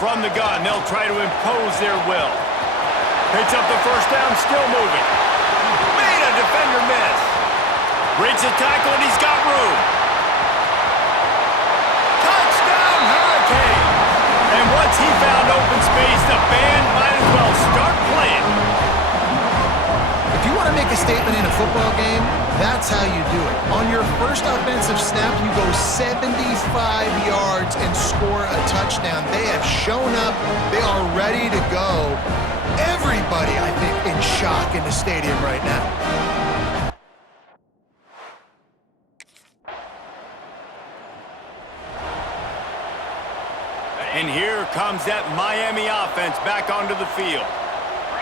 From the gun, they'll try to impose their will. Picks up the first down, still moving. Made a defender miss. Breaks a tackle, and he's got room. Touchdown, Hurricane! And once he found open space, the band might as well start playing. If you want to make a statement in a football game, that's how you do it. On your first offensive snap, you go 75 yards and score a touchdown. They have shown up. They are ready to go. Everybody, I think, in shock in the stadium right now. And here comes that Miami offense back onto the field.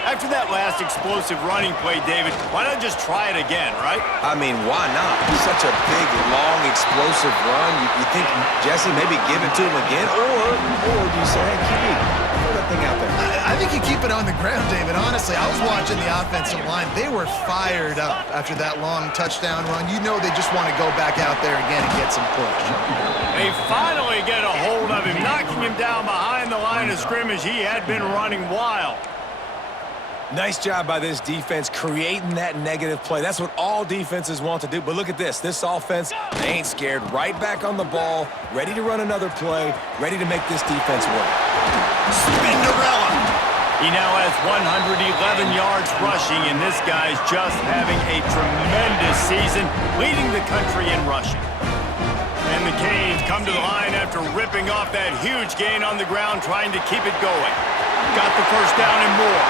After that last explosive running play, David, why not just try it again, right? I mean, why not? Such a big, long, explosive run. You think, Jesse, maybe give it to him again? Or do you say, hey, QB, throw that thing out there? I think you keep it on the ground, David. Honestly, I was watching the offensive line. They were fired up after that long touchdown run. You know they just want to go back out there again and get some push. They finally get a hold of him, knocking him down behind the line of scrimmage. He had been running wild. Nice job by this defense creating that negative play. That's what all defenses want to do. But look at this. This offense, they ain't scared. Right back on the ball, ready to run another play, ready to make this defense work. Spinderella. He now has 111 yards rushing, and this guy's just having a tremendous season, leading the country in rushing. And the Canes come to the line after ripping off that huge gain on the ground, trying to keep it going. Got the first down and more.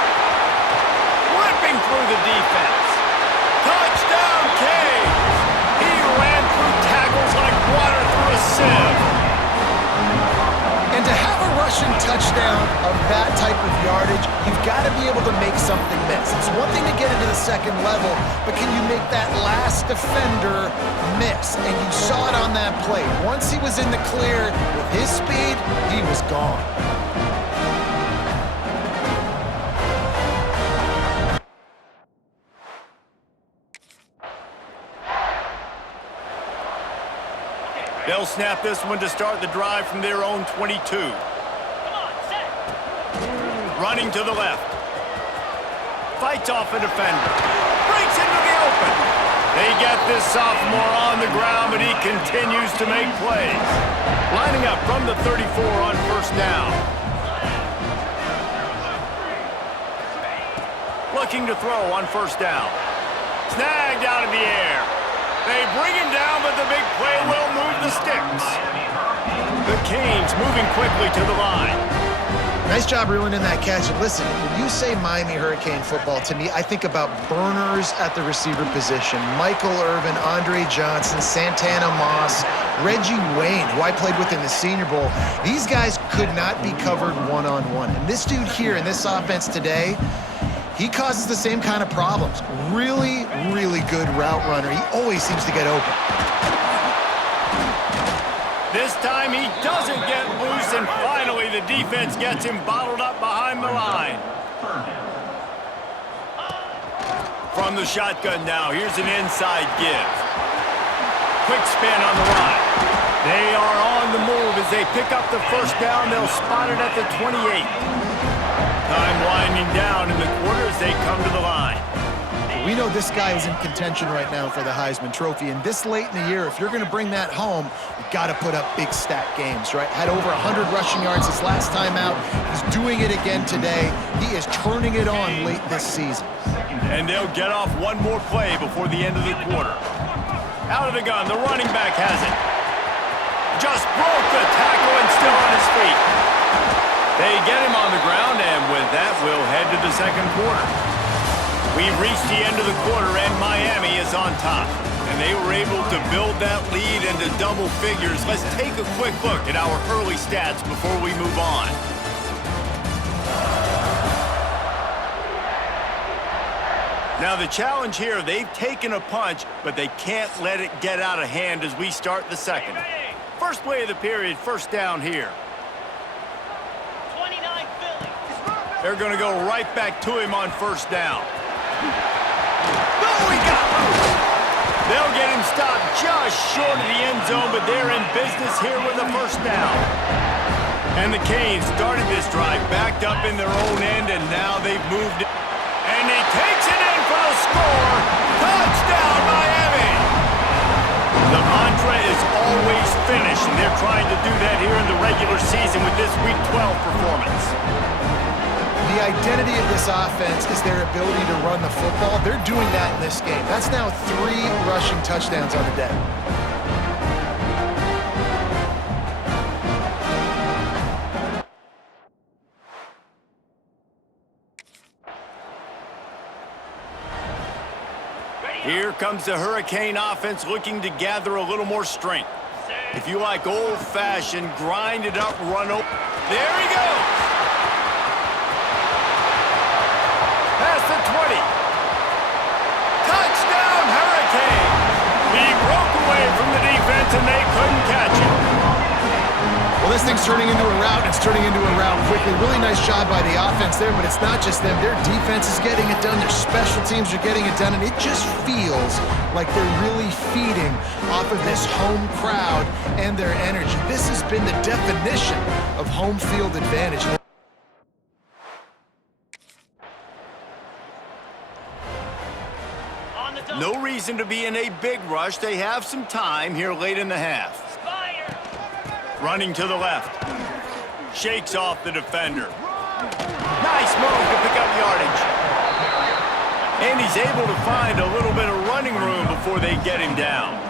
Ripping through the defense. Touchdown, Canes! He ran through tackles like water through a sieve. And to have a rushing touchdown of that type of yardage, you've got to be able to make something miss. It's one thing to get into the second level, but can you make that last defender miss? And you saw it on that play. Once he was in the clear with his speed, he was gone. They'll snap this one to start the drive from their own 22. Running to the left. Fights off a defender. Breaks into the open. They get this sophomore on the ground, but he continues to make plays. Lining up from the 34 on first down. Looking to throw on first down. Snagged out of the air. They bring him down, but the big play will move the sticks. The Canes moving quickly to the line. Nice job reeling in that catch. And listen, when you say Miami Hurricane football, to me, I think about burners at the receiver position. Michael Irvin, Andre Johnson, Santana Moss, Reggie Wayne, who I played with in the Senior Bowl. These guys could not be covered one-on-one. And this dude here in this offense today, he causes the same kind of problems. Really, really good route runner. He always seems to get open. This time he doesn't get loose, and finally the defense gets him bottled up behind the line. From the shotgun now, here's an inside give. Quick spin on the run. They are on the move as they pick up the first down. They'll spot it at the 28. Time winding down in the quarter as they come to the line. We know this guy is in contention right now for the Heisman Trophy, and this late in the year, if you're going to bring that home, you've got to put up big stat games, right? Had over 100 rushing yards his last time out. He's doing it again today. He is turning it on late this season. And they'll get off one more play before the end of the quarter. Out of the gun, the running back has it. Just broke the tackle and still on his feet. They get him on the ground, and with that, we'll head to the second quarter. We've reached the end of the quarter, and Miami is on top. And they were able to build that lead into double figures. Let's take a quick look at our early stats before we move on. Now, the challenge here, they've taken a punch, but they can't let it get out of hand as we start the second. First play of the period, first down here. They're going to go right back to him on first down. Oh, he got loose. They'll get him stopped just short of the end zone, but they're in business here with a first down. And the Canes started this drive backed up in their own end, and now they've moved it. And he takes it in for the score. Touchdown, Miami! The mantra is always finish, and they're trying to do that here in the regular season with this Week 12 performance. The identity of this offense is their ability to run the football. They're doing that in this game. That's now 3 rushing touchdowns on the day. Here comes the Hurricane offense looking to gather a little more strength. If you like old-fashioned, grind it up, run over. There he goes! Past the 20. Touchdown, Hurricane! He broke away from the defense, and they couldn't catch him. Well, this thing's turning into a rout. It's turning into a rout quickly. Really nice job by the offense there, but it's not just them. Their defense is getting it done. Their special teams are getting it done, and it just feels like they're really feeding off of this home crowd and their energy. This has been the definition of home field advantage. No reason to be in a big rush. They have some time here late in the half. Running to the left. Shakes off the defender. Nice move to pick up yardage. And he's able to find a little bit of running room before they get him down.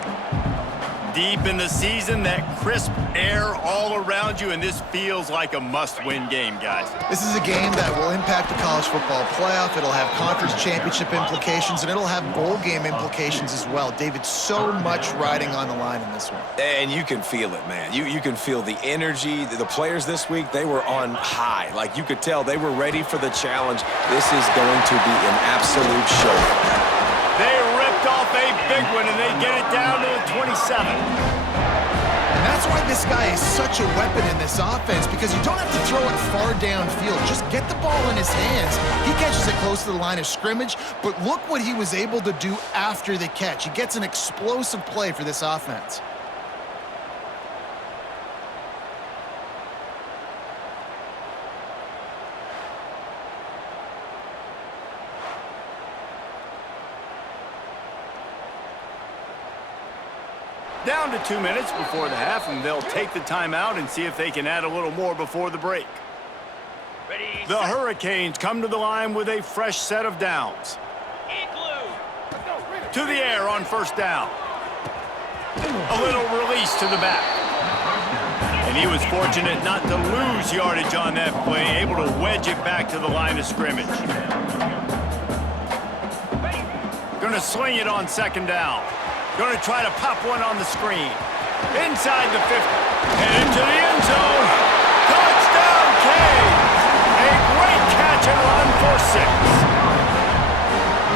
Deep in the season, that crisp air all around you, and this feels like a must-win game, guys. This is a game that will impact the college football playoff. It'll have conference championship implications, and it'll have bowl game implications as well. David, so much riding on the line in this one. And you can feel it, man. You can feel the energy. The players this week, they were on high. Like, you could tell they were ready for the challenge. This is going to be an absolute show. They ripped off a big one, and they get it down to the 27. And that's why this guy is such a weapon in this offense, because you don't have to throw it far downfield. Just get the ball in his hands. He catches it close to the line of scrimmage, but look what he was able to do after the catch. He gets an explosive play for this offense. Down to 2 minutes before the half, and they'll take the timeout and see if they can add a little more before the break. The Hurricanes come to the line with a fresh set of downs. To the air on first down. A little release to the back. And he was fortunate not to lose yardage on that play, able to wedge it back to the line of scrimmage. Going to sling it on second down. Going to try to pop one on the screen. Inside the 50. Headed to the end zone. Touchdown, Canes! A great catch and run for 6.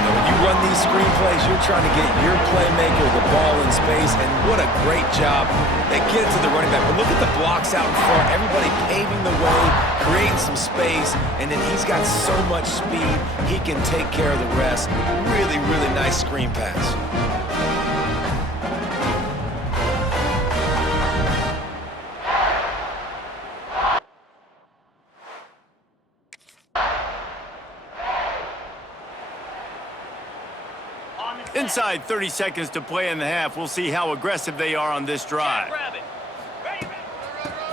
When you run these screenplays, you're trying to get your playmaker the ball in space, and what a great job. They get it to the running back, but look at the blocks out in front. Everybody paving the way, creating some space, and then he's got so much speed, he can take care of the rest. Really, really nice screen pass. Inside 30 seconds to play in the half. We'll see how aggressive they are on this drive.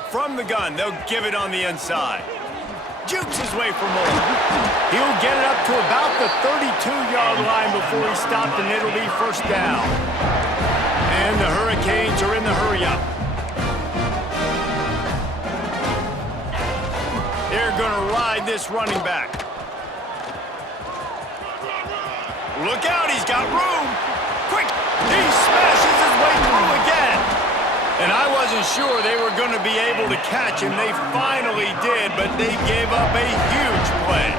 From the gun, they'll give it on the inside. Jukes his way for more. He'll get it up to about the 32-yard line before he stopped, and it'll be first down. And the Hurricanes are in the hurry-up. They're going to ride this running back. Look out, he's got room. Quick, he smashes his way through again. And I wasn't sure they were going to be able to catch him. They finally did, but they gave up a huge play.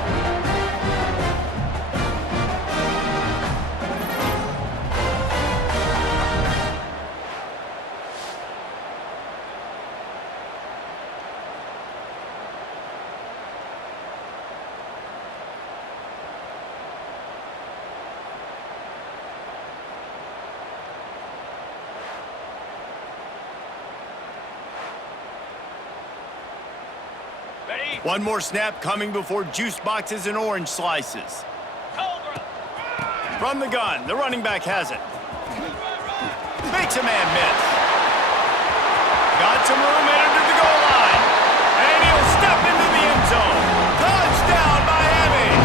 One more snap coming before juice boxes and orange slices. From the gun, the running back has it. Makes a man miss. Got some room entered the goal line. And he'll step into the end zone. Touchdown, Miami!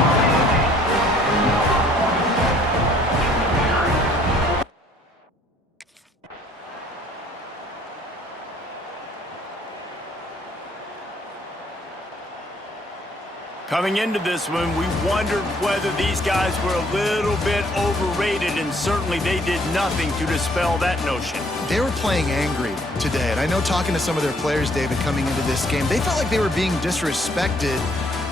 Coming into this one, we wondered whether these guys were a little bit overrated, and certainly they did nothing to dispel that notion. They were playing angry today, and I know talking to some of their players, David, coming into this game, they felt like they were being disrespected.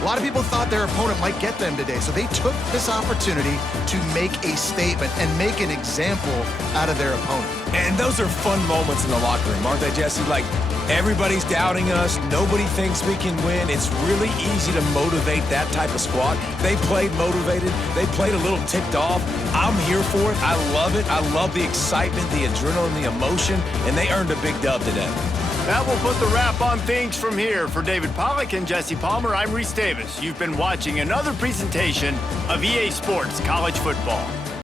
A lot of people thought their opponent might get them today, so they took this opportunity to make a statement and make an example out of their opponent. And those are fun moments in the locker room, aren't they, Jesse? Like, everybody's doubting us. Nobody thinks we can win. It's really easy to motivate that type of squad. They played motivated. They played a little ticked off. I'm here for it. I love it. I love the excitement, the adrenaline, the emotion, and they earned a big dub today. That will put the wrap on things from here. For David Pollack and Jesse Palmer, I'm Reese Davis. You've been watching another presentation of EA Sports College Football.